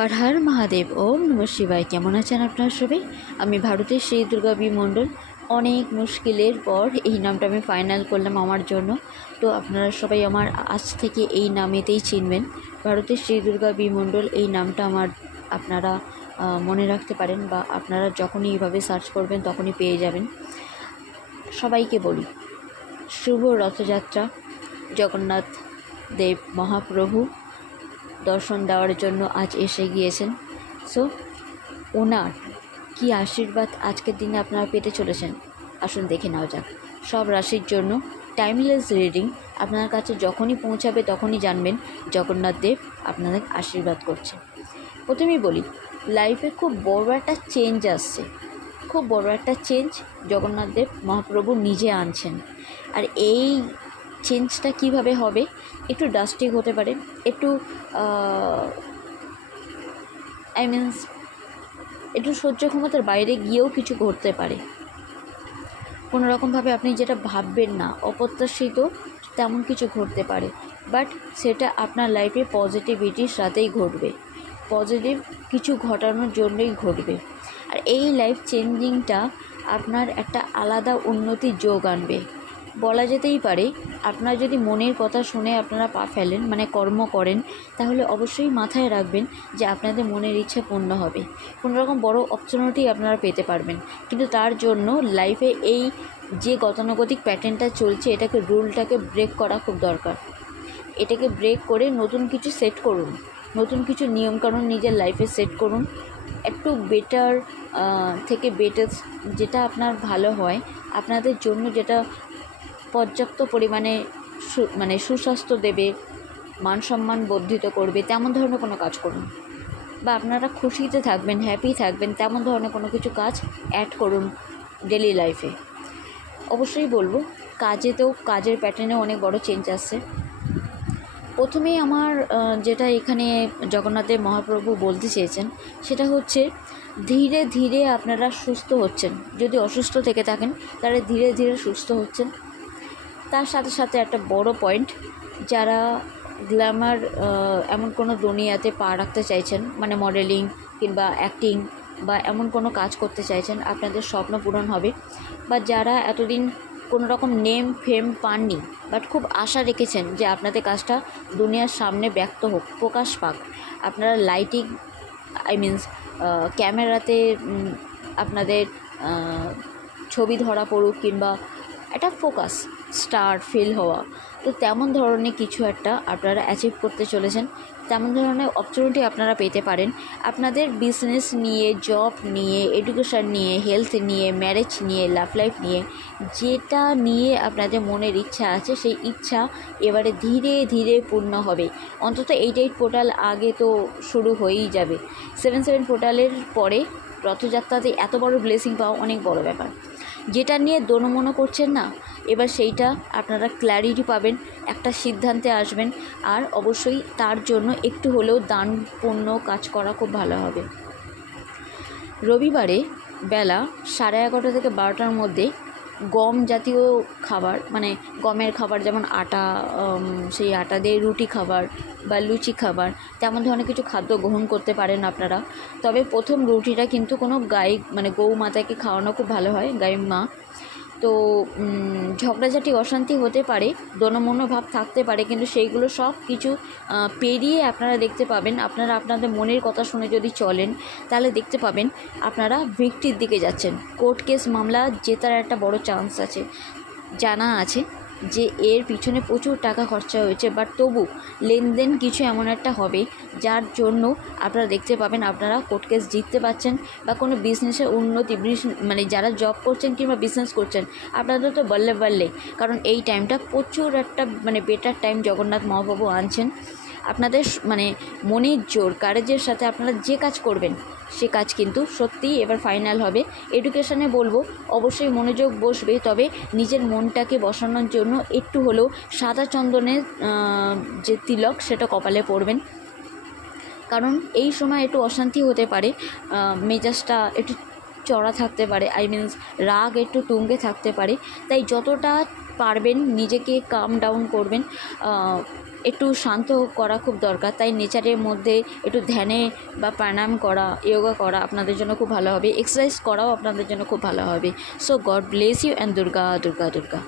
হর হর মহাদেব, ওম নমঃ শিবায়। কেমন আছেন আপনারা সবাই? আমি ভারতের শ্রী দুর্গা বি মণ্ডল। অনেক মুশকিলের পর এই নামটা আমি ফাইনাল করলাম আমার জন্য। তো আপনারা সবাই আমার আজ থেকে এই নামেতেই চিনবেন, ভারতের শ্রী দুর্গা বি মণ্ডল। এই নামটা আমার আপনারা মনে রাখতে পারেন, বা আপনারা যখনই এইভাবে সার্চ করবেন তখনই পেয়ে যাবেন। সবাইকে বলি, শুভ রথযাত্রা। জগন্নাথ দেব মহাপ্রভু দর্শন দেওয়ার জন্য আজ এসে গিয়েছেন। সো ওনার কি আশীর্বাদ আজকের দিনে আপনারা পেতে চলেছেন, আসুন দেখে নেওয়া যাক। সব রাশির জন্য টাইমলেস রিডিং আপনার কাছে যখনই পৌঁছাবে তখনই জানবেন জগন্নাথ দেব আপনাদের আশীর্বাদ করছে। প্রথমেই বলি, লাইফে খুব বড় একটা চেঞ্জ আসছে, খুব বড় একটা চেঞ্জ জগন্নাথ দেব মহাপ্রভু নিজে আনছেন। আর এই চেঞ্জটা কিভাবে হবে? একটু ডাস্টিং হতে পারে, একটু একটু সহ্য ক্ষমতার বাইরে গিয়েও কিছু ঘটতে পারে। কোনো রকমভাবে আপনি যেটা ভাববেন না, অপ্রত্যাশিত তেমন কিছু ঘটতে পারে, বাট সেটা আপনার লাইফে পজিটিভিটির সাথেই ঘটবে, পজিটিভ কিছু ঘটানোর জন্যই ঘটবে। আর এই লাইফ চেঞ্জিংটা আপনার একটা আলাদা উন্নতির যোগ আনবে। বলা যেতেই পারে, আপনার যদি মনের কথা শুনে আপনারা পা ফেলেন, মানে কর্ম করেন, তাহলে অবশ্যই মাথায় রাখবেন যে আপনাদের মনের ইচ্ছা পূর্ণ হবে। কোনো রকম বড় অপরচুনিটি আপনারা পেতে পারবেন, কিন্তু তার জন্য লাইফে এই যে গতানুগতিক প্যাটার্নটা চলছে, এটাকে রুলটাকে ব্রেক করা খুব দরকার। এটাকে ব্রেক করে নতুন কিছু সেট করুন, নতুন কিছু নিয়মকানুন নিজের লাইফে সেট করুন। একটু বেটার থেকে বেটার, যেটা আপনার ভালো হয় আপনাদের জন্য, যেটা পর্যাপ্ত পরিমাণে সুস্বাস্থ্য দেবে, মান সম্মান বর্ধিত করবে, তেমন ধরনের কোনো কাজ করুন। বা আপনারা খুশিতে থাকবেন, হ্যাপি থাকবেন, তেমন ধরনের কোনো কিছু কাজ অ্যাড করুন ডেলি লাইফে। অবশ্যই বলবো, কাজের প্যাটার্নে অনেক বড় চেঞ্জ আসছে। প্রথমেই আমার যেটা এখানে জগন্নাথের মহাপ্রভু বলতে চেয়েছেন, সেটা হচ্ছে ধীরে ধীরে আপনারা সুস্থ হচ্ছেন। যদি অসুস্থ থেকে থাকেন তাহলে ধীরে ধীরে সুস্থ হচ্ছেন। তার সাথে সাথে একটা বড় পয়েন্ট, যারা গ্ল্যামার এমন কোনো দুনিয়াতে পা রাখতে চাইছেন, মানে মডেলিং কিংবা অ্যাক্টিং বা এমন কোনো কাজ করতে চাইছেন, আপনাদের স্বপ্ন পূরণ হবে। বা যারা এতদিন কোনো রকম নেম ফেম পাননি, বাট খুব আশা রেখেছেন যে আপনাদের কাজটা দুনিয়ার সামনে ব্যক্ত হোক, প্রকাশ পাক, আপনারা লাইটিং ক্যামেরাতে আপনাদের ছবি ধরা পড়ুক, কিংবা একটা ফোকাস স্টার ফিল হওয়া, তো তেমন ধরনের কিছু একটা আপনারা অ্যাচিভ করতে চলেছেন। তেমন ধরনের অপরচুনিটি আপনারা পেতে পারেন। আপনাদের বিজনেস নিয়ে, জব নিয়ে, এডুকেশান নিয়ে, হেলথ নিয়ে, ম্যারেজ নিয়ে, লাভ লাইফ নিয়ে, যেটা নিয়ে আপনাদের মনের ইচ্ছা আছে, সেই ইচ্ছা এবারে ধীরে ধীরে পূর্ণ হবে। অন্তত 8 পোর্টাল আগে তো শুরু হয়েই যাবে। 7 পোর্টালের পরে রথযাত্রাতে এত বড় ব্লেসিং পাওয়া অনেক বড় ব্যাপার। যেটা নিয়ে দোনমনো করছেন না, এবার সেইটা আপনারা ক্ল্যারিটি পাবেন, একটা সিদ্ধান্তে আসবেন। আর অবশ্যই তার জন্য একটু হলেও দান পুণ্য কাজ করা খুব ভালো হবে। রবিবারে বেলা 11:30 থেকে 12টার মধ্যে গম জাতীয় খাবার, মানে গমের খাবার, যেমন আটা, সেই আটা দিয়ে রুটি খাবার বা লুচি খাবার, তেমন ধরনের কিছু খাদ্য গ্রহণ করতে পারেন আপনারা। তবে প্রথম রুটিটা কিন্তু কোনো গৌ মাতাকে খাওয়ানো খুব ভালো হয়, গাই মা। তো ঝগড়াঝাটি অশান্তি হতে পারে, দোনমনো ভাব থাকতে পারে, কিন্তু সেইগুলো সব কিছু পেরিয়ে আপনারা দেখতে পাবেন, আপনারা আপনাদের মনের কথা শুনে যদি চলেন, তাহলে দেখতে পাবেন আপনারা ভিক্টরির দিকে যাচ্ছেন। কোর্ট কেস মামলা জেতার একটা বড় চান্স আছে। জানা আছে যে এর পিছনে প্রচুর টাকা খরচা হয়েছে, বাট তবু লেনদেন কিছু এমন একটা হবে যার জন্য আপনারা দেখতে পাবেন আপনারা কোর্ট কেস জিততে পারছেন, বা কোনো বিজনেসের উন্নতি, যারা জব করছেন কিংবা বিজনেস করছেন, আপনাদের তো বললে, কারণ এই টাইমটা প্রচুর একটা বেটার টাইম জগন্নাথ মহাপ্রভু আনছেন। আপনাদের মনের জোর, কারেজের সাথে আপনারা যে কাজ করবেন, সে কাজ কিন্তু সত্যিই এবার ফাইনাল হবে। এডুকেশানে বলবো, অবশ্যই মনোযোগ বসবে, তবে নিজের মনটাকে বসানোর জন্য একটু হলেও সাদা চন্দনের যে তিলক, সেটা কপালে পরবেন। কারণ এই সময় একটু অশান্তি হতে পারে, মেজাজটা একটু চড়া থাকতে পারে, রাগ একটু তুঙ্গে থাকতে পারে। তাই যতটা পারবেন নিজেকে কাম ডাউন করবেন। একটু শান্ত করা খুব দরকার, তাই নেচারের মধ্যে একটু ধ্যানে বা প্রাণায়াম করা, যোগা করা আপনাদের জন্য খুব ভালো হবে, এক্সারসাইজ করাও আপনাদের জন্য খুব ভালো হবে। So God bless you and Durga Durga Durga.